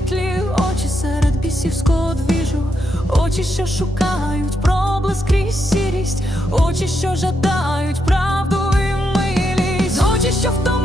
світлі очі серед бісівського двіжу, очі, що шукають проблиск крізь сірість, очі, що жадають правду і милість, очі, що втомились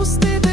відпустити.